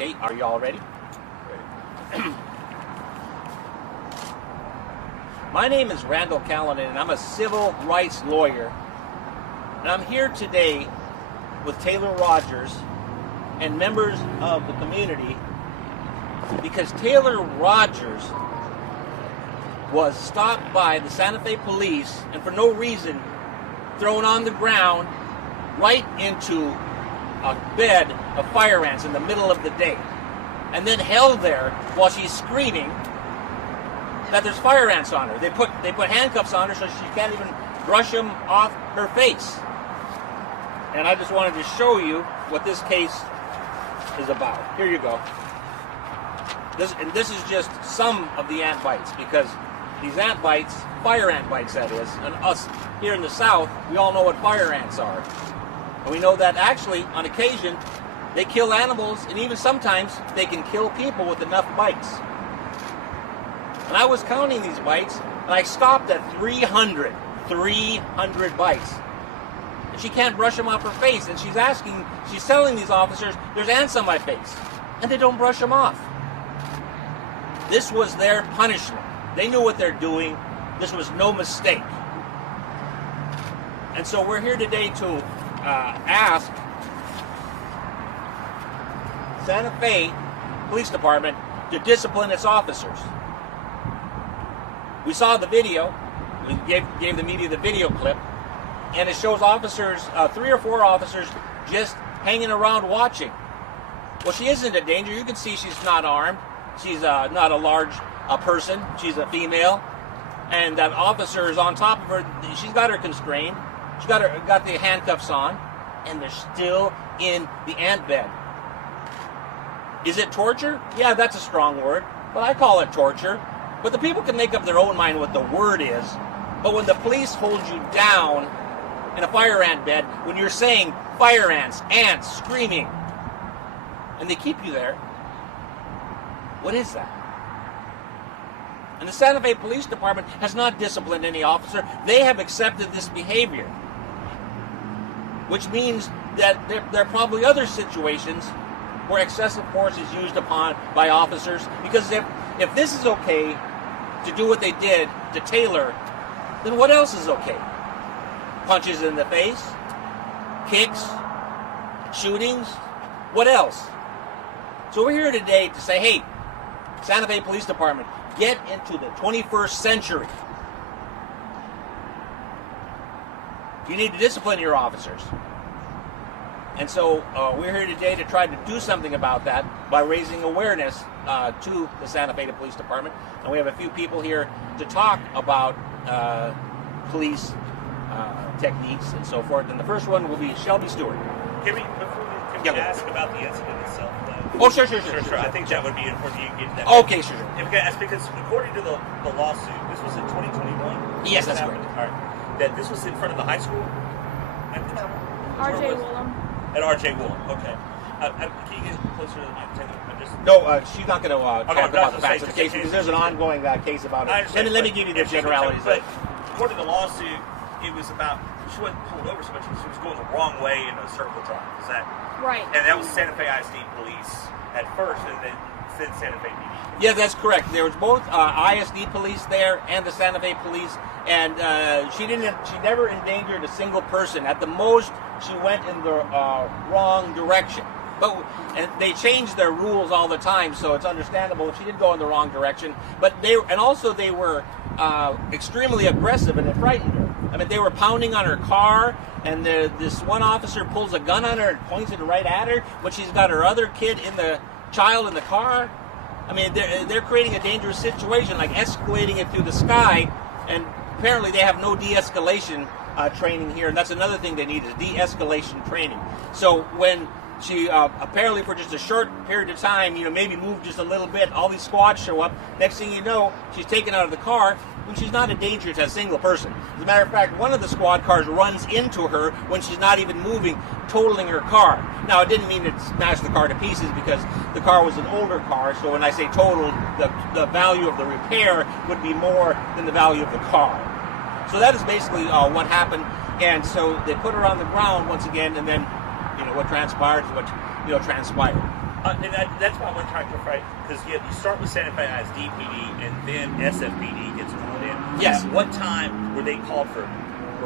Okay, are you all ready? Ready. My name is Randall Callanan, and I'm a civil rights lawyer. And I'm here today with Taylor Rogers and members of the community because Taylor Rogers was stopped by the Santa Fe police and for no reason thrown on the ground right into a bed of fire ants in the middle of the day, and then held there while she's screaming that there's fire ants on her. They put handcuffs on her so she can't even brush them off her face. And I just wanted to show you what this case is about. Here you go. This is just some of the ant bites, because these ant bites, fire ant bites that is, and us here in the South, we all know what fire ants are. And we know that actually, on occasion, they kill animals, and even sometimes they can kill people with enough bites. And I was counting these bites, and I stopped at 300 bites. And she can't brush them off her face, and she's telling these officers, there's ants on my face, and they don't brush them off. This was their punishment. They knew what they're doing. This was no mistake. And so we're here today to ask Santa Fe Police Department to discipline its officers. We saw the video. We gave the media the video clip, and it shows officers, 3 or 4 officers, just hanging around watching. Well, she isn't a danger. You can see she's not armed. She's not a large person. She's a female, and that officer is on top of her. She's got her constrained. She's got the handcuffs on, and they're still in the ant bed. Is it torture? Yeah, that's a strong word, but I call it torture. But the people can make up their own mind what the word is. But when the police hold you down in a fire ant bed, when you're saying fire ants, screaming, and they keep you there, what is that? And the Santa Fe Police Department has not disciplined any officer. They have accepted this behavior, which means that there are probably other situations where excessive force is used upon by officers, because if this is okay to do what they did to Taylor, then what else is okay? Punches in the face, kicks, shootings, what else? So we're here today to say, hey, Santa Fe Police Department, get into the 21st century. You need to discipline your officers. And so we're here today to try to do something about that by raising awareness to the Santa Fe Police Department. And we have a few people here to talk about police techniques and so forth. And the first one will be Shelby Stewart. Can we ask about the incident itself, though? Oh, sure. I think that would be important. You get that. Okay, sure. Because according to the lawsuit, this was in 2021. Yes, that's correct. All right. That this was in front of the high school. R.J. Woolham. At R.J. Woolham. Okay. Can you get closer to the mic? No, she's not going to talk about the facts of the case because there's an ongoing case about it. Let me give you the generalities. But according to the lawsuit, it was about, she wasn't pulled over so much, she was going the wrong way in a circle drive. Is that right? And that was Santa Fe ISD police at first, and then Santa Fe PD. Yeah, that's correct. There was both ISD police there and the Santa Fe police, and she never endangered a single person. At the most, she went in the wrong direction. And they change their rules all the time, so it's understandable if she did go in the wrong direction. But they were extremely aggressive, and it frightened her. I mean, they were pounding on her car, and this one officer pulls a gun on her and points it right at her when she's got her other child in the car. I mean, they're creating a dangerous situation, like escalating it through the sky, and apparently they have no de-escalation training here, and that's another thing they need is de-escalation training. So when she apparently for just a short period of time, maybe moved just a little bit, all these squads show up. Next thing you know, she's taken out of the car when she's not a danger to a single person. As a matter of fact, one of the squad cars runs into her when she's not even moving, totaling her car. Now, it didn't mean it smashed the car to pieces because the car was an older car, so when I say totaled, the value of the repair would be more than the value of the car. So that is basically what happened, and so they put her on the ground once again, and then what transpired is what transpired. That's why I want to try to clarify, because you start with Santa Fe as DPD, and then SFPD gets called in. Yes. At what time were they called for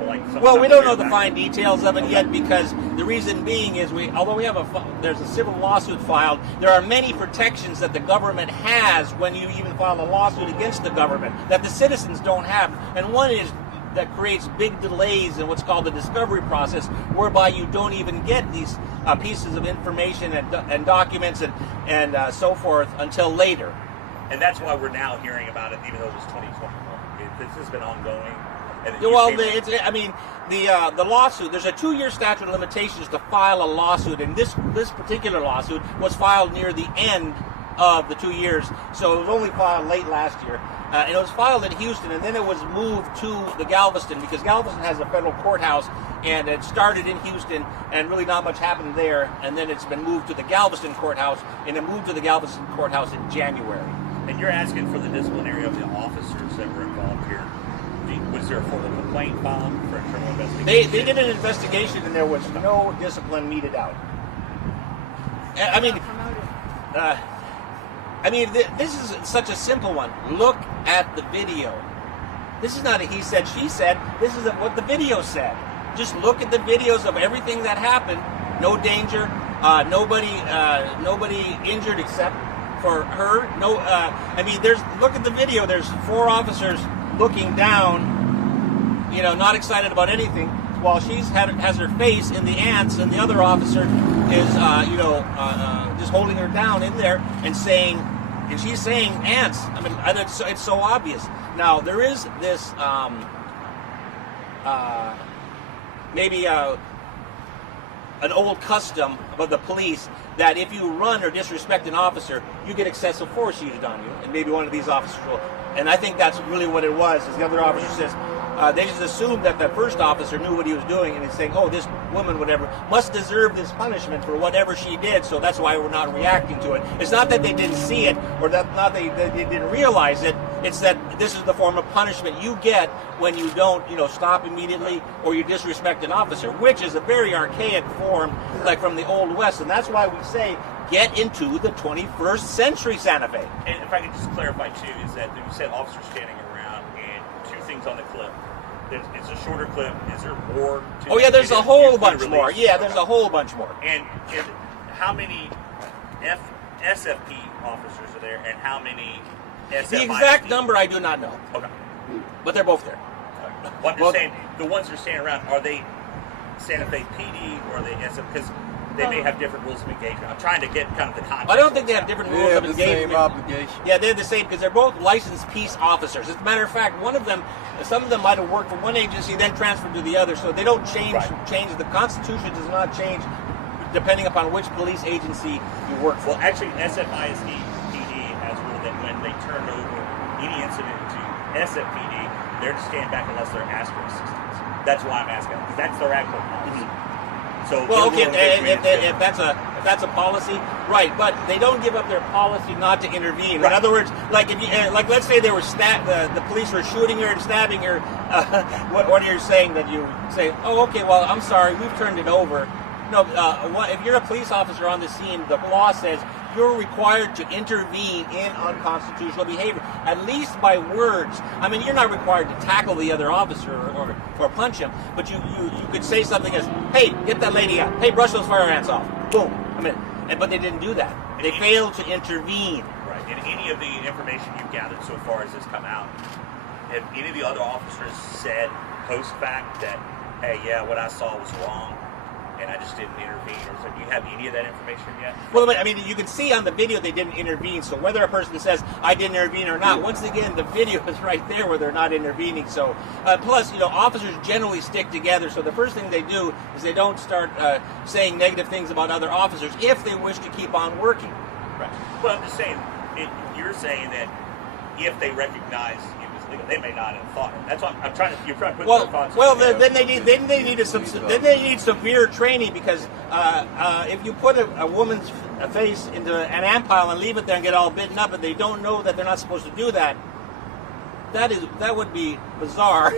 like some Well, we don't know the back? fine details of it yet, because the reason being is although we have there's a civil lawsuit filed, there are many protections that the government has when you even file a lawsuit against the government that the citizens don't have, and one is that creates big delays in what's called the discovery process, whereby you don't even get these pieces of information and documents and so forth until later. And that's why we're now hearing about it, even though it was 2021. This has been ongoing. Well, the lawsuit, there's a 2-year statute of limitations to file a lawsuit, and this particular lawsuit was filed near the end of the 2 years, so it was only filed late last year. And it was filed in Houston, and then it was moved to the Galveston, because Galveston has a federal courthouse, and it started in Houston, and really not much happened there, and then it's been moved to the Galveston courthouse, and it moved to the Galveston courthouse in January. And you're asking for the disciplinary of the officers that were involved here. Was there a formal complaint filed for internal investigation? They did an investigation, and there was no discipline meted out. This is such a simple one. Look at the video. This is not a he said, she said. This is what the video said. Just look at the videos of everything that happened. No danger. Nobody injured except for her. Look at the video. There's 4 officers looking down, not excited about anything, while has her face in the ants, and the other officer is, just holding her down in there and she's saying ants. And it's so obvious. Now, there is this, an old custom of the police that if you run or disrespect an officer, you get excessive force used on you, and maybe one of these officers will. And I think that's really what it was. As the other officer says, they just assumed that the first officer knew what he was doing, and he's saying, "Oh, this woman, whatever, must deserve this punishment for whatever she did, so that's why we're not reacting to it." It's not that they didn't see it, or that they didn't realize it. It's that this is the form of punishment you get when you don't, stop immediately, or you disrespect an officer, which is a very archaic form, like from the Old West, and that's why we say, get into the 21st century, Santa Fe. And if I could just clarify, too, is that you said officers standing around, and 2 things on the clip. It's a shorter clip. Is there more to Oh, yeah, there's a whole bunch more. Yeah, there's a whole bunch more. And how many SFP officers are there, and how many SFI? The exact number I do not know. Okay. But they're both there. Well, I'm just saying, the ones that are standing around, are they Santa Fe PD, or are they SF? Because they may have different rules of engagement. I'm trying to get kind of the context. I don't think they have different rules of engagement. Same obligation. Yeah, they're the same, because they're both licensed peace officers. As a matter of fact, some of them might have worked for one agency, then transferred to the other, so they don't change. The Constitution does not change depending upon which police agency you work for. Well, actually, SFISD PD has ruled that when they turn over any incident to SFPD, they're to stand back unless they're asked for assistance. That's why I'm asking, because that's their actual policy. So, well, okay, if that's a policy, right? But they don't give up their policy not to intervene. Right. In other words, like let's say they were the police were shooting her and stabbing her. What are you saying? That you say, oh, okay, well, I'm sorry, we've turned it over. No, if you're a police officer on the scene, the law says you're required to intervene in unconstitutional behavior, at least by words. I mean, you're not required to tackle the other officer or punch him, but you could say something as, "Hey, get that lady out. Hey, brush those fire ants off." Boom. But they didn't do that. They failed to intervene. Right. And any of the information you've gathered so far as this come out, have any of the other officers said post-fact that, "Hey, yeah, what I saw was wrong, and I just didn't intervene"? Or do you have any of that information yet? Well, I mean, you can see on the video they didn't intervene, so whether a person says, "I didn't intervene" or not, once again, the video is right there where they're not intervening. So, plus, officers generally stick together, so the first thing they do is they don't start saying negative things about other officers if they wish to keep on working. Right. Well, I'm just saying, you're saying that if they recognize it was legal, they may not have thought it. That's what you're trying to put their thoughts. Well, then they need severe training, because if you put a woman's face into an ant pile and leave it there and get all bitten up, and they don't know that they're not supposed to do that, that would be bizarre,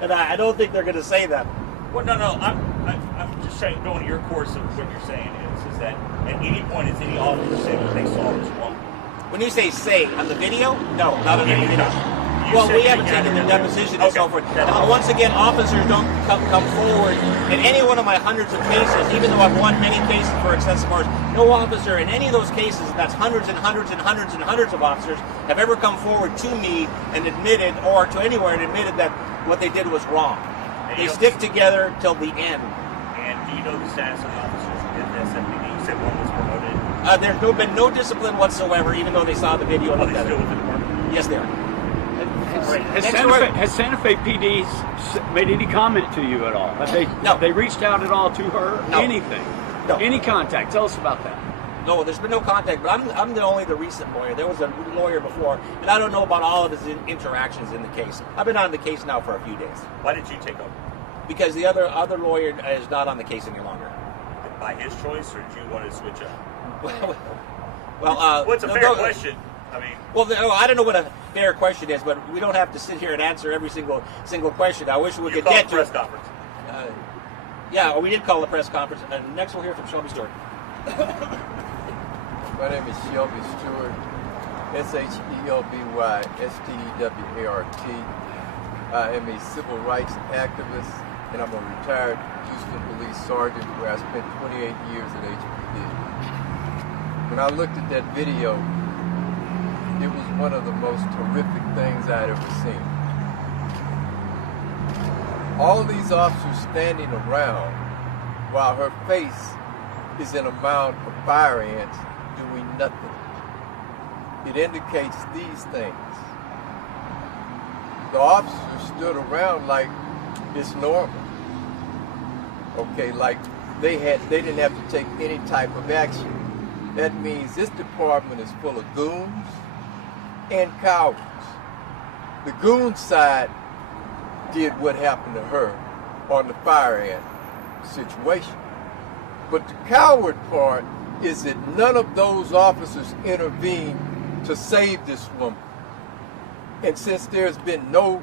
and I don't think they're going to say that. Well, no. I'm just saying, going to your course of what you're saying is that At any point, has any officer said what they saw was wrong? When you say say on the video, no, not on the Yeah, video. you Well, said we you haven't taken the gathered deposition evidence. and so Okay. forth. Once again, officers don't come forward in any one of my hundreds of cases, even though I've won many cases for excessive force. No officer in any of those cases, that's hundreds and hundreds and hundreds and hundreds of officers, have ever come forward to me and admitted, or to anywhere and admitted that what they did was wrong. They stick together till the end. And do you know the status of the officers in the SFPD? You said one was promoted. There's been no discipline whatsoever, even though they saw the video and Are they looked at still it. with the department? Yes, they are. Has Santa Fe PD made any comment to you at all? No. Have they reached out at all to her? No. Anything? No. Any contact? Tell us about that. No, there's been no contact, but I'm only the recent lawyer. There was a lawyer before, and I don't know about all of his interactions in the case. I've been on the case now for a few days. Why did you take over? Because the other lawyer is not on the case any longer. By his choice, or did you want to switch up? Well, it's a fair question. I mean, well, I don't know what a fair question is, but we don't have to sit here and answer every single question. I wish we could get to press conference. Yeah, we did call the press conference, and next we'll hear from Shelby Stewart. My name is Shelby Stewart, SHELBY-STEWART. I am a civil rights activist, and I'm a retired Houston police sergeant where I spent 28 years at HPD. When I looked at that video, it was one of the most horrific things I'd ever seen. All these officers standing around while her face is in a mound of fire ants doing nothing. It indicates these things. The officers stood around like it's normal. Okay, like they didn't have to take any type of action. That means this department is full of goons and cowards. The goon side did what happened to her on the fire ant situation. But the coward part is that none of those officers intervened to save this woman. And since there's been no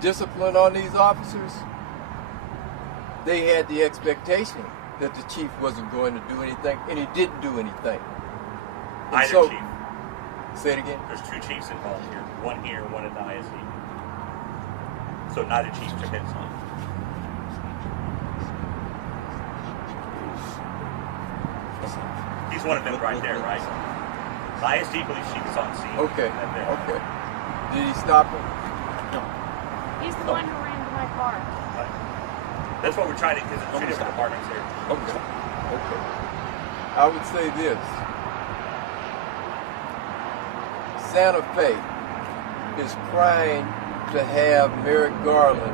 discipline on these officers, they had the expectation that the chief wasn't going to do anything, and he didn't do anything. And Either so, chief. Say it again. There's two chiefs involved here. One here, one at the ISD. So neither chief took his on. He's one of them right there, right? The ISD police chief is on scene. Okay, Right there. okay. Did he stop him? He's the one who ran to my car. Right. That's what we're trying to, because there's two different departments here. Okay, okay. I would say this. Santa Fe is crying to have Merrick Garland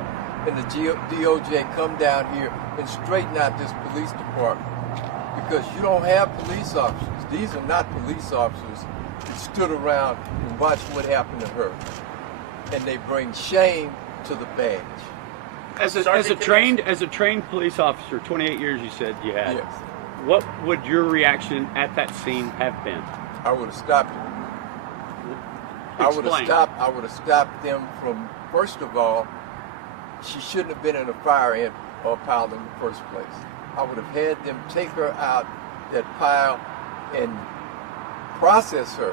and the DOJ come down here and straighten out this police department. Because you don't have police officers. These are not police officers that stood around and watched what happened to her. And they bring shame to the badge. As a trained police officer, 28 years you said you had. Yes. What would your reaction at that scene have been? I would have stopped it. I would have stopped them from, first of all, she shouldn't have been in a fire ant pile in the first place. I would have had them take her out that pile and process her.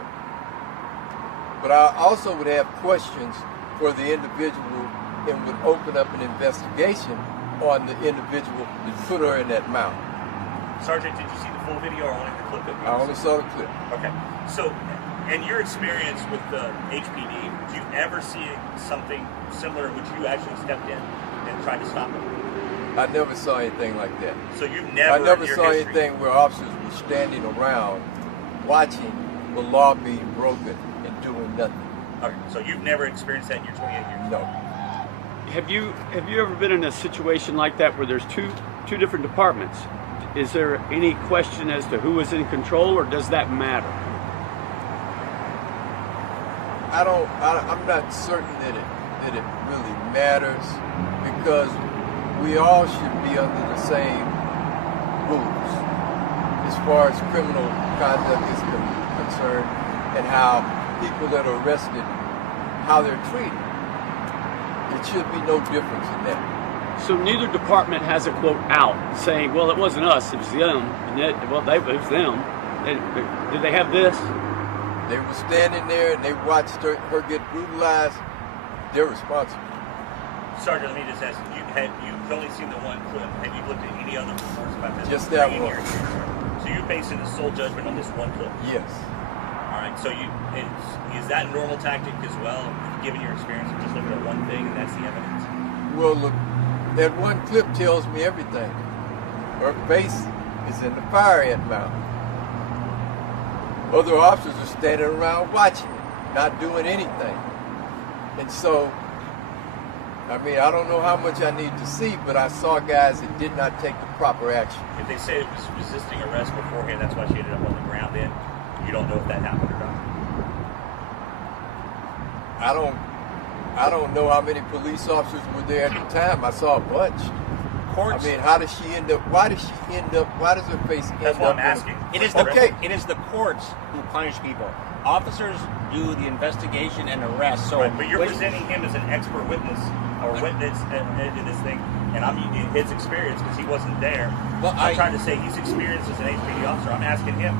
But I also would have questions for the individual and would open up an investigation on the individual that put her in that mound. Sergeant, did you see the full video or only the clip that we I only saw the clip. Okay. So, in your experience with the HPD, did you ever see something similar? Would you actually stepped in and tried to stop it? I never saw anything like that. So you've never. I never in your saw history, anything where officers were standing around watching the law being broken and doing nothing. Okay, so you've never experienced that in your 28 years? No. Have you ever been in a situation like that where there's two different departments? Is there any question as to who is in control, or does that matter? I'm not certain that it really matters, because we all should be under the same rules as far as criminal conduct is concerned, and how people that are arrested, how they're treated. There should be no difference in that. So neither department has a quote out saying, well, it wasn't us, it was them. And it was them. Did they have this? They were standing there and they watched her get brutalized. They're responsible. Sergeant, let me just ask you, you've only seen the one clip. Have you looked at any other reports about this? Just that one. So you're basing the sole judgment on this one clip? Yes. All right, so is that a normal tactic as well, given your experience of just looking at one thing and that's the evidence? Well, look, that one clip tells me everything. Her face is in the fire ant mouth. Other officers are standing around watching it, not doing anything. And so, I mean, I don't know how much I need to see, but I saw guys that did not take the proper action. If they say it was resisting arrest beforehand, that's why she ended up on the ground then, you don't know if that happened or not? I don't know how many police officers were there at the time. I saw a bunch. Courts. I mean, how does she end up? Why does her face end up? That's what I'm asking. It is it is the courts who punish people. Officers do the investigation and arrest. So, right, but you're presenting him as an expert witness or witness in this thing, and I'm using his experience because he wasn't there. Well, I'm trying to say he's experienced as an HPD officer. I'm asking him.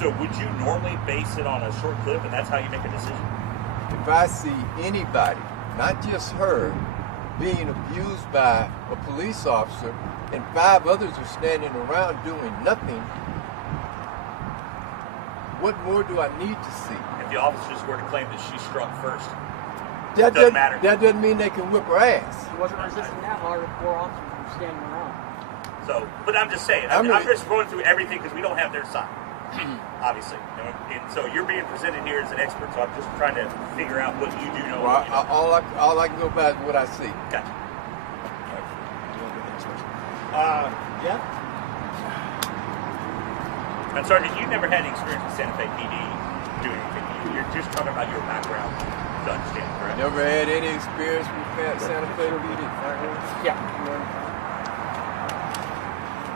So would you normally base it on a short clip, and that's how you make a decision? If I see anybody, not just her, being abused by a police officer, and 5 others are standing around doing nothing, what more do I need to see? If the officers were to claim that she struck first, That doesn't matter. That doesn't mean they can whip her ass. He wasn't resisting that while the 4 officers were standing around. So, but I'm just saying, I'm just going through everything because we don't have their side, obviously. And so you're being presented here as an expert, so I'm just trying to figure out what you do know. Well, all I can go by is what I see. Gotcha. yeah. And Sergeant, you never had any experience with Santa Fe PD doing anything. You're just talking about your background to understand, correct? Never had any experience with Santa Fe PD. Yeah.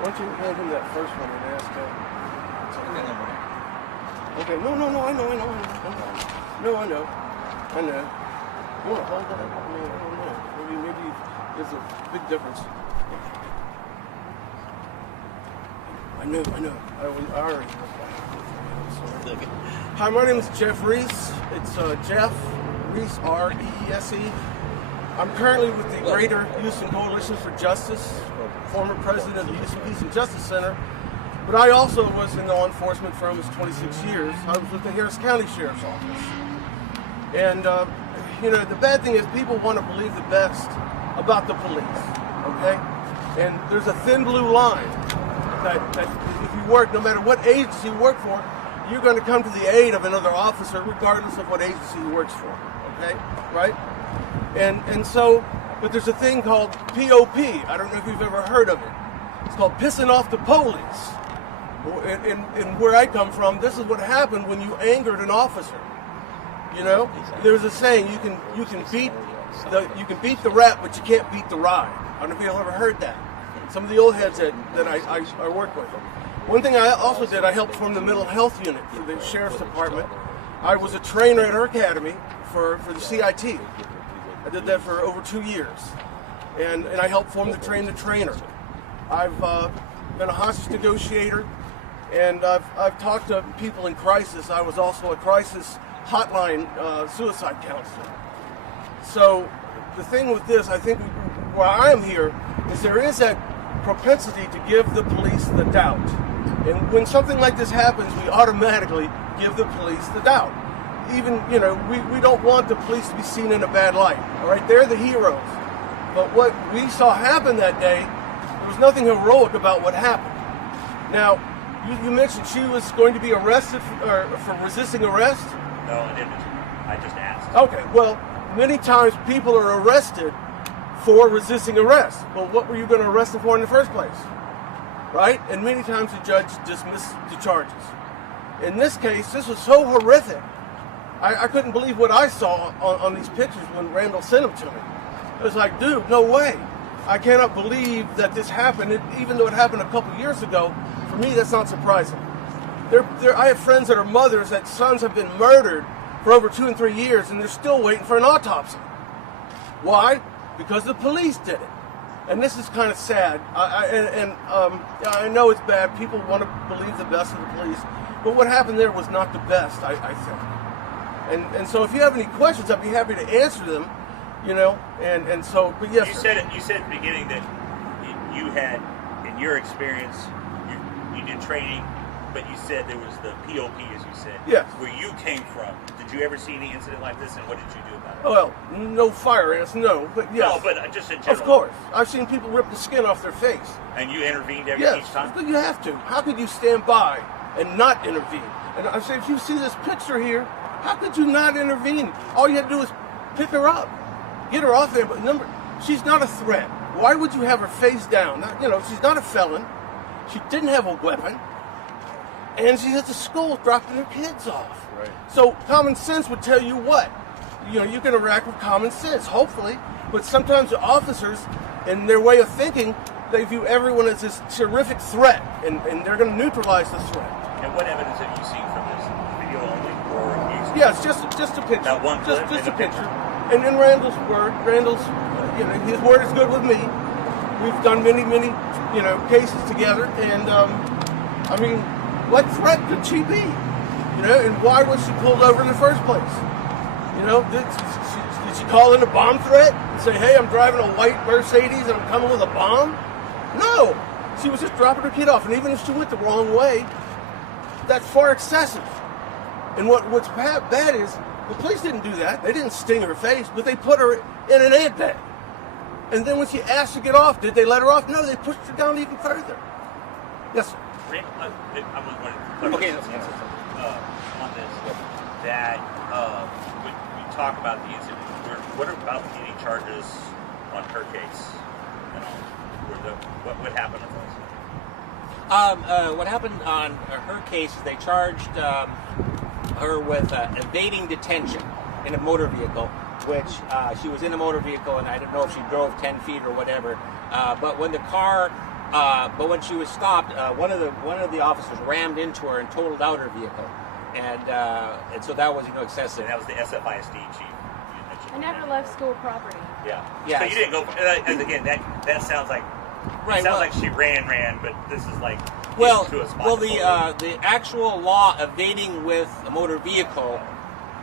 Why don't you hand him that first one and ask him? Okay, no, I know. No, I know. You want to hold that? I mean, I don't know. Maybe there's a big difference. I know. I already know. Hi, my name is Jeff Reese. It's Jeff Reese, R-E-E-S-E. I'm currently with the Greater Houston Coalition for Justice, former president of the Houston Peace and Justice Center. But I also was in law enforcement for almost 26 years. I was with the Harris County Sheriff's Office. And, the bad thing is people want to believe the best about the police, okay? And there's a thin blue line that if you work, no matter what agency you work for, you're going to come to the aid of another officer regardless of what agency he works for, okay? Right? And so, but there's a thing called POP. I don't know if you've ever heard of it. It's called pissing off the police. And where I come from, this is what happened when you angered an officer. There's a saying you can beat the rat, but you can't beat the ride. I don't know if you've ever heard that. Some of the old heads that I work with. One thing I also did, I helped form the mental health unit for the sheriff's department. I was a trainer at our academy for the CIT. I did that for over 2 years, and I helped form the trainer. I've been a hostage negotiator. And I've talked to people in crisis. I was also a crisis hotline suicide counselor. So the thing with this, I think why I'm here is there is that propensity to give the police the doubt. And when something like this happens, we automatically give the police the doubt. Even, we don't want the police to be seen in a bad light. All right, they're the heroes. But what we saw happen that day, there was nothing heroic about what happened. Now, you mentioned she was going to be arrested for resisting arrest? No, I didn't. I just asked. Okay, well, many times people are arrested for resisting arrest. Well, what were you going to arrest them for in the first place? Right? And many times the judge dismissed the charges. In this case, this was so horrific. I couldn't believe what I saw on these pictures when Randall sent them to me. It was like, dude, no way. I cannot believe that this happened, even though it happened a couple years ago. For me, that's not surprising. I have friends that are mothers that sons have been murdered for over 2 and 3 years, and they're still waiting for an autopsy. Why? Because the police did it. and this is kind of sad. I know it's bad. People want to believe the best of the police, but what happened there was not the best, I think. And so if you have any questions, I'd be happy to answer them. You know, and so, but yes. You said at the beginning that you had, in your experience, you did training, but you said there was the POP, as you said. Yes. Where you came from. Did you ever see any incident like this, and what did you do about it? Well, no fire ants, no, but yes. No, but just in general. Of course. I've seen people rip the skin off their face. And you intervened Yes, each time? but you have to. How could you stand by and not intervene? And I say, if you see this picture here, how could you not intervene? All you have to do is pick her up. Get her off there, but remember, she's not a threat. Why would you have her face down? You know, she's not a felon. She didn't have a weapon. And she's at the school dropping her kids off. Right. So common sense would tell you what? You know, you can interact with common sense, hopefully. But sometimes the officers, in their way of thinking, they view everyone as this terrific threat, and they're going to neutralize the threat. And what evidence have you seen from this? Video only? Or you Yes, just a picture. That one clip just in a the picture. And in Randall's word, you know, his word is good with me. We've done many, you know, cases together, and I mean, what threat could she be? You know, and why was she pulled over in the first place? You know, did she call in a bomb threat and say, "Hey, I'm driving a white Mercedes and I'm coming with a bomb"? No, she was just dropping her kid off, and even if she went the wrong way, that's far excessive. And what's bad is, the police didn't do that. They didn't sting her face, but they put her in an ant bag. And then when she asked to get off, did they let her off? No, they pushed her down even further. Yes, sir. I was wondering, Okay, on this, that when we talk about the incident, what about any charges on her case? And all? What happened with those? What happened on her case is they charged her with evading detention in a motor vehicle, which she was in a motor vehicle, and I don't know if she drove 10 feet or whatever. But when she was stopped, one of the officers rammed into her and totaled out her vehicle, and so that was excessive. And that was the SFISD chief. I never left school property. Yeah. Yeah. So you didn't go. And again, that sounds like. Right. It sounds like she ran, but this is like. Well, to a spot the actual law evading with a motor vehicle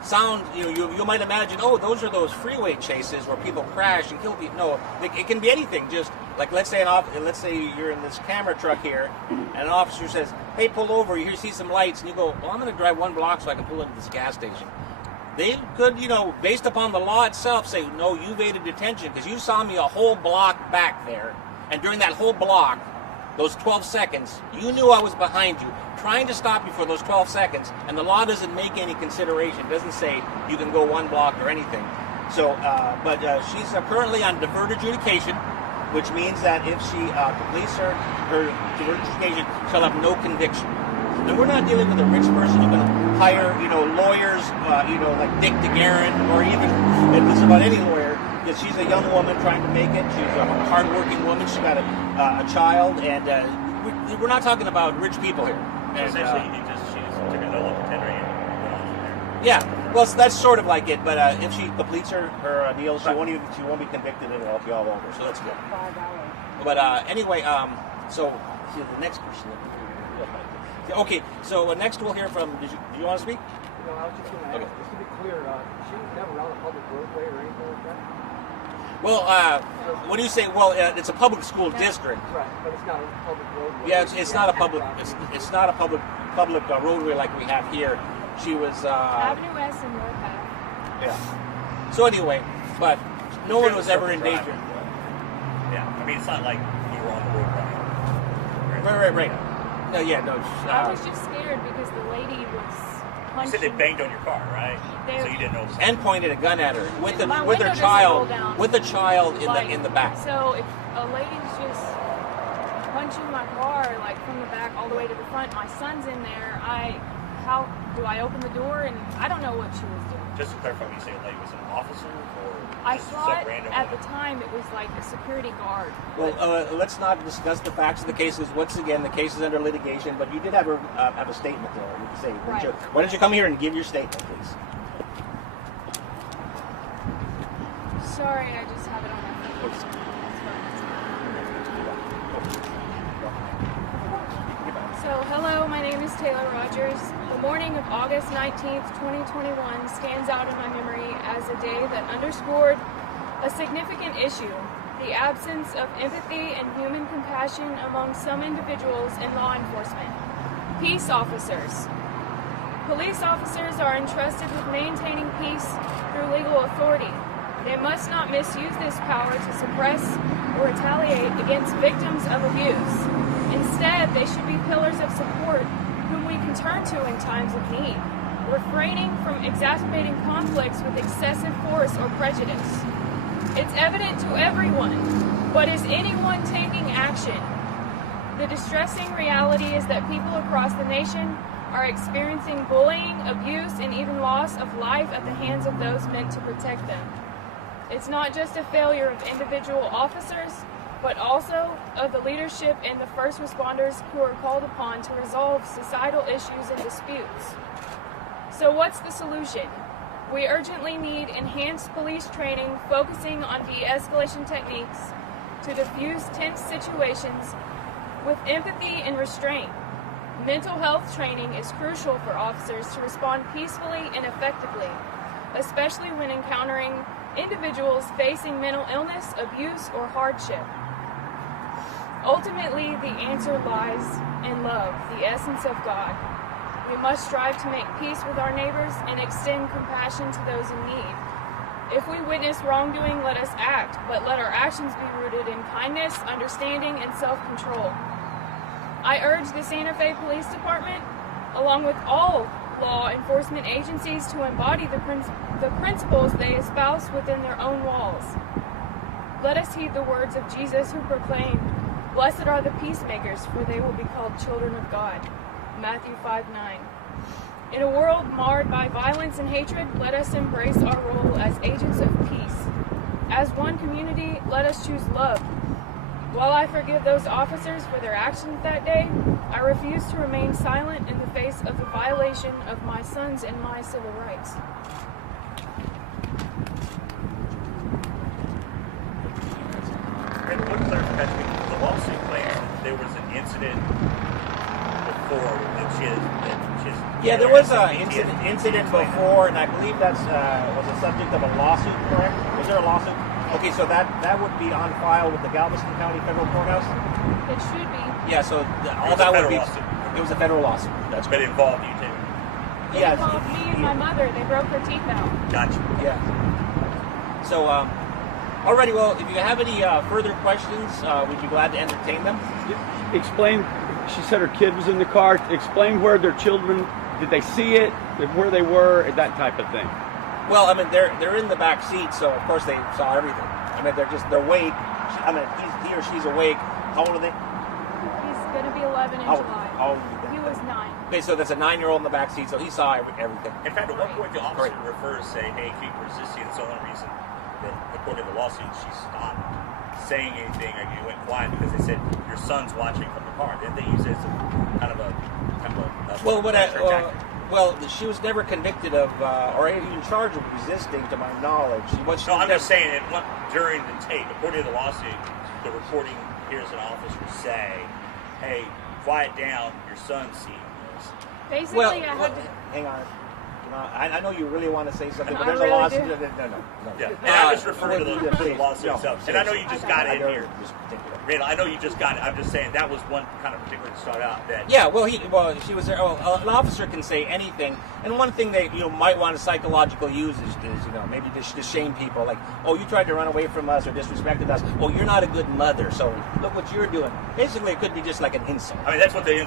sounds, you might imagine, oh, those are those freeway chases where people crash and kill people. No, it can be anything. Just like let's say you're in this camera truck here, and an officer says, "Hey, pull over. You see some lights," and you go, "Well, I'm going to drive 1 block so I can pull into this gas station." They could, based upon the law itself, say, "No, you evaded detention because you saw me a whole block back there, and during that whole block." Those 12 seconds, you knew I was behind you, trying to stop you for those 12 seconds, and the law doesn't make any consideration. It doesn't say you can go 1 block or anything. So, but she's currently on deferred adjudication, which means that if she completes her deferred adjudication, she'll have no conviction. And we're not dealing with a rich person who can hire, lawyers, like Dick DeGuerin, or even, if it's about any lawyer, because she's a young woman trying to make it. She's a hard-working woman. She's got a child, and we're not talking about rich people here. And, essentially, she's took a no longer tender. Yeah, well, that's sort of like it. But if she completes her deal, she won't be convicted, and it'll be all over. So that's good. $5. But anyway, so see the next person. Okay, so next we'll hear from. Do you want to speak? No, I was just going to ask, just to be clear, she was never on a public roadway or anything like that? Well, what do you say? Well, it's a public school district. Right, but it's not a public roadway. Yeah, it's not a public. It's not a public roadway like we have here. She was Avenue S and North Ave. Yeah. So anyway, but no one was ever in danger. Yeah, I mean, it's not like you were on the road. Right. No, yeah, no. I was just scared because the lady was You punching. said they banged on your car, right? They- So you didn't know. And pointed a gun at her with My her window child doesn't roll down. with the child Like, in the back. So if a lady's just punching my car like from the back all the way to the front, my son's in there. How do I open the door? And I don't know what she was doing. Just to clarify, when you say like was it an officer or I just saw some it random at woman? the time. It was like a security guard. Well, let's not discuss the facts of the cases. Once again, the case is under litigation, but you did have a statement there. You can say, Right. why don't you come here and give your statement, please? Sorry, I just have it on my phone. That's fine. So, hello, my name is Taylor Rogers. The morning of August 19th, 2021 stands out in my memory as a day that underscored a significant issue: the absence of empathy and human compassion among some individuals in law enforcement. Peace officers. Police officers are entrusted with maintaining peace through legal authority. They must not misuse this power to suppress or retaliate against victims of abuse. Instead, they should be pillars of support whom we can turn to in times of need, refraining from exacerbating conflicts with excessive force or prejudice. It's evident to everyone, but is anyone taking action? The distressing reality is that people across the nation are experiencing bullying, abuse, and even loss of life at the hands of those meant to protect them. It's not just a failure of individual officers, but also of the leadership and the first responders who are called upon to resolve societal issues and disputes. So what's the solution? We urgently need enhanced police training focusing on de-escalation techniques to diffuse tense situations with empathy and restraint. Mental health training is crucial for officers to respond peacefully and effectively, especially when encountering individuals facing mental illness, abuse, or hardship. Ultimately, the answer lies in love, the essence of God. We must strive to make peace with our neighbors and extend compassion to those in need. If we witness wrongdoing, let us act, but let our actions be rooted in kindness, understanding, and self-control. I urge the Santa Fe Police Department, along with all law enforcement agencies, to embody the principles they espouse within their own walls. Let us heed the words of Jesus, who proclaimed, "Blessed are the peacemakers, for they will be called children of God." Matthew 5:9. In a world marred by violence and hatred, let us embrace our role as agents of peace. As one community, let us choose love. While I forgive those officers for their actions that day, I refuse to remain silent in the face of the violation of my son's and my civil rights. And one clarification, the lawsuit claims that there was an incident before that she has. Yeah, there was an incident before, and I believe that's was a subject of a lawsuit, correct? Was there a lawsuit? Okay, so that would be on file with the Galveston County Federal Courthouse? It should be. Yeah, so all that would be... It was a federal lawsuit. That's But it involved you too. It involved me and my mother. They broke her teeth out. Gotcha. Yeah. So, alrighty, well, if you have any further questions, we'd be glad to entertain them. Explain, she said her kid was in the car. Explain where their children, did they see it, where they were, that type of thing. Well, I mean, they're in the back seat, so of course they saw everything. I mean, they're awake. I mean, he or she's awake. How old are they? He's going to be 11 in July. How old are they? He was 9. Okay, so there's a 9-year-old in the back seat, so he saw everything. In fact, at one point the officer refers, say, hey, keep resisting. It's the only reason that, according to the lawsuit, she stopped saying anything or you went quiet because they said your son's watching from the car. Didn't they use it as a kind of a well, she was never convicted of or even charged with resisting, to my knowledge. I'm just saying it during the tape. According to the lawsuit, the reporting hears an officer say, "Hey, quiet down. Your son's seeing this." Basically, hang on. I know you really want to say something, but there's really a lawsuit. do. No. Yeah, and I just refer to the lawsuit itself. And I know you just got it in here. Randall, I know you just got it. I'm just saying that was one kind of particular to start out. That she was there. An officer can say anything, and one thing they might want to psychologically use is maybe to shame people, like, oh, you tried to run away from us or disrespected us. Oh, you're not a good mother, so look what you're doing. Basically, it could be just like an insult. I mean, that's what the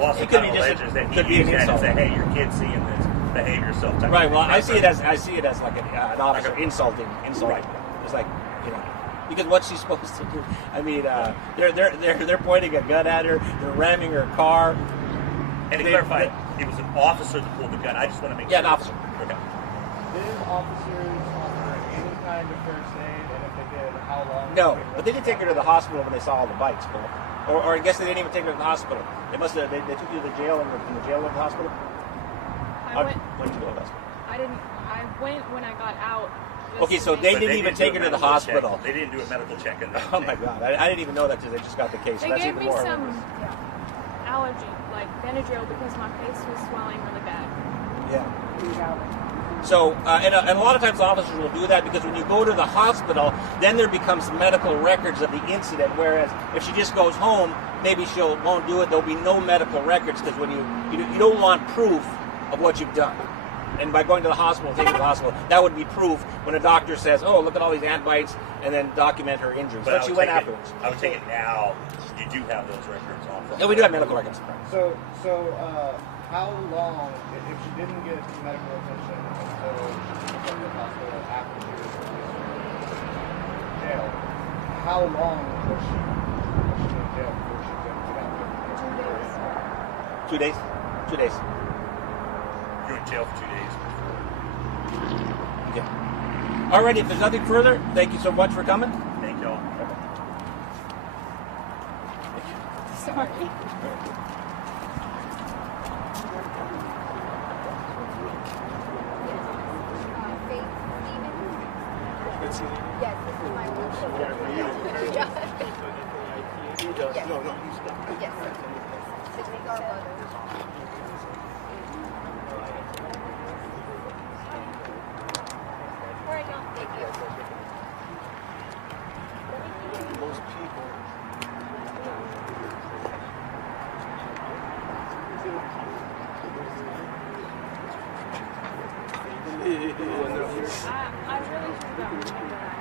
lawsuit kind of alleges, that he used that and say, hey, your kid's seeing this. Behave yourself. Right. Well, I see it as like an officer insulting. Right. It's like because what's she supposed to do? I mean, they're pointing a gun at her. They're ramming her car. And to clarify, it was an officer that pulled the gun. I just want to make sure. Yeah, an officer. Okay. Did officers offer any kind of first aid, and if they did, how long? No, but they did take her to the hospital when they saw all the bites, or I guess they didn't even take her to the hospital. They must have. They took you to the jail and in the jail or the hospital. I went. When did you go to the hospital? I went when I got out. Okay, so they didn't even take her to the hospital. They didn't do a medical check. Oh my God, I didn't even know that because they just got the case. They gave me some allergy, like Benadryl because my face was swelling really bad. Yeah. So, and a lot of times officers will do that because when you go to the hospital, then there becomes medical records of the incident. Whereas if she just goes home, maybe won't do it. There'll be no medical records because when you don't want proof of what you've done. And by going to the hospital, taking to the hospital, that would be proof when a doctor says, "Oh, look at all these ant bites," and then document her injuries. But she went afterwards. I would take it now. You do have those records on. Yeah, we do have medical records. So how long, if she didn't get medical attention until she was in the hospital after she was in jail, how long was she in jail before she could get out? 2 days. 2 days. 2 days. You were in jail for 2 days before. Okay. Alrighty, if there's nothing further, thank you so much for coming. Thank y'all. Sorry. Yes, this is my wheelchair. Yeah. Yes. No, you stop. Yes. To make our brothers. All right, y'all. Thank you. Most people. I really should have gotten that.